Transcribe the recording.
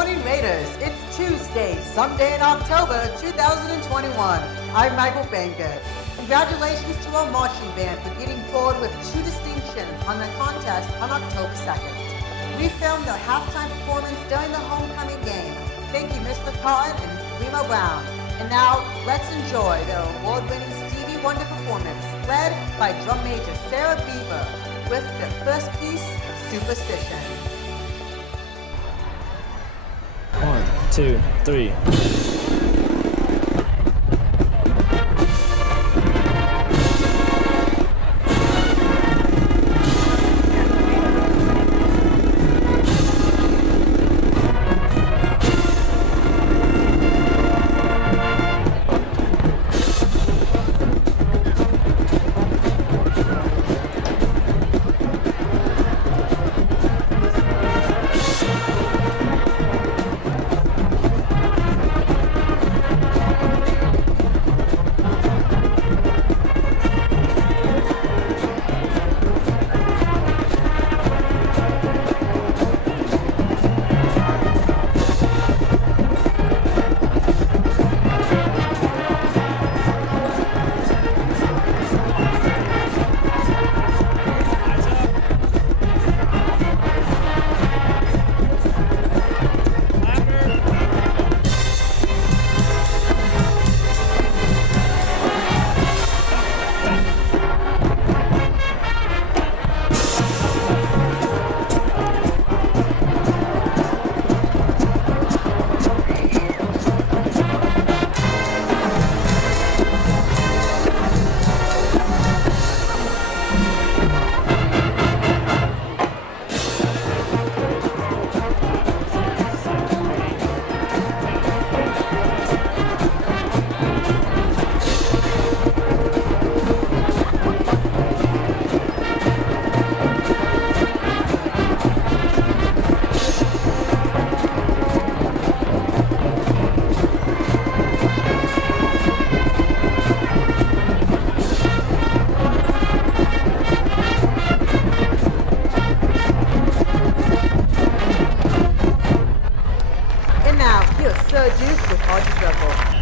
morning, Raiders. It's Tuesday, someday in October 2021. I'm Michael Bangert. Congratulations to our marching band for getting forward with 2 distinctions on the contest on October 2nd. We filmed our halftime performance during the homecoming game. Thank you, Mr. Cotton and Remo Brown. And now, let's enjoy their award-winning Stevie Wonder performance, led by drum major Sarah Beaver, with their first piece of Superstition. 1, 2, 3. Here's Sir Duke with Audrey Rebel.